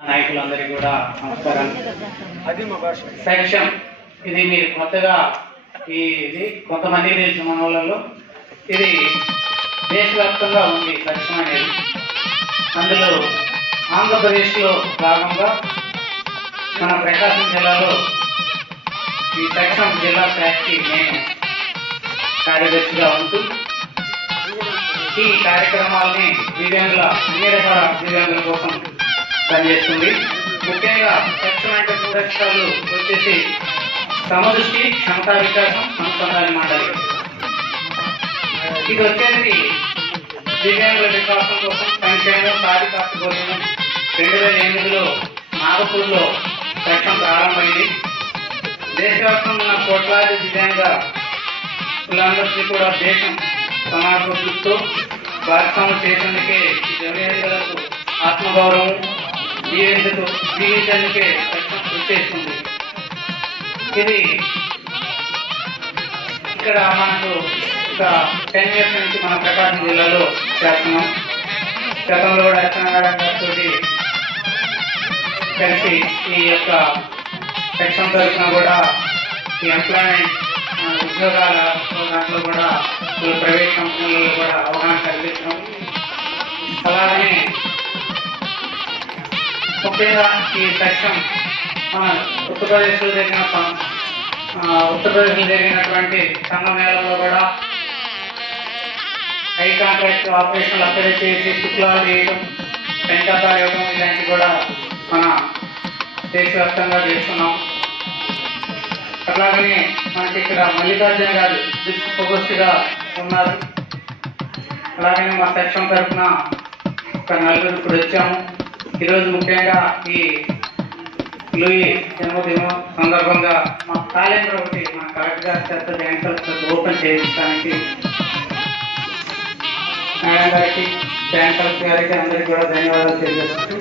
నాయకులందరికీ కూడా నమస్కారం అది మా భాష. సెక్షన్ ఇది మీరు కొత్తగా ఈ ఇది కొంతమంది తెలుసు మన వాళ్ళలో ఇది దేశవ్యాప్తంగా ఉంది సెక్షన్ అనేది. అందులో ఆంధ్రప్రదేశ్లో భాగంగా మన ప్రకాశం జిల్లాలో ఈ సెక్షన్ జిల్లా శాఖకి నేను కార్యదర్శిగా ఉంటూ ఈ కార్యక్రమాలని దివ్యాంగుల అన్ని రకాల దివ్యాంగుల కోసం పనిచేస్తుంది. ముఖ్యంగా స్వచ్ఛమైన అంటే వచ్చేసి సమదృష్టి క్షమతా వికాసం అనుసంధాన మండలి ఇది వచ్చేసి దివ్యాంగుల వికాసం కోసం సంక్షేమం సాధికారత కోసం రెండు వేల ఎనిమిదిలో నాగపూర్లో లక్ష్యం ప్రారంభమైంది. దేశవ్యాప్తంగా ఉన్న కోట్లాది దివ్యాంగ కులాందరికీ కూడా దేశం సమాజంతో భాగస్వామ్యం చేసేందుకే దివ్యాంగులకు ఆత్మగౌరవం జీవించకు జీవించేందుకే సెక్షన్ ఇది ఇక్కడ మనకు ఒక టెన్ ఇయర్స్ నుంచి మన ప్రకాశం జిల్లాలో చేస్తున్నాం. గతంలో కూడా అర్చన గారితో కలిసి ఈ యొక్క సెక్షన్ తరఫున కూడా ఈ ఎంప్లాయ్మెంట్ ఉద్యోగాల దాంట్లో కూడా ప్రైవేట్ కంపెనీలలో కూడా అవగాహన కల్పించడం అలాగే ముఖ్యంగా ఈ సెక్షన్ మన ఉత్తరప్రదేశ్లో జరిగిన ఉత్తరప్రదేశ్లో జరిగినటువంటి సంఘమేళంలో కూడా హై కాంట్రాక్ట్ ఆపరేషన్లు అక్కడే చేసి శుక్లాలు చేయడం పెంచాతాలు ఇవ్వడం ఇలాంటివి కూడా మన దేశవ్యాప్తంగా చేస్తున్నాం. అలాగనే మనకి ఇక్కడ మల్లికార్జున గారు డిస్ట్రిక్ట్ ఉన్నారు. అలాగనే మా సెక్షన్ తరఫున ఒక నలుగురు ఇప్పుడు వచ్చాము. ఈరోజు ముఖ్యంగా ఈ లూయి జన్మదినం సందర్భంగా మా క్యాలెండర్ ఒకటి మా కలెక్టర్ గారి చేత జాయింట్ కలెక్టర్ ఓపెన్ చేయించడానికి మేడం గారికి జాయింట్ కలెక్టర్ గారికి అందరికీ కూడా ధన్యవాదాలు తెలియజేస్తూ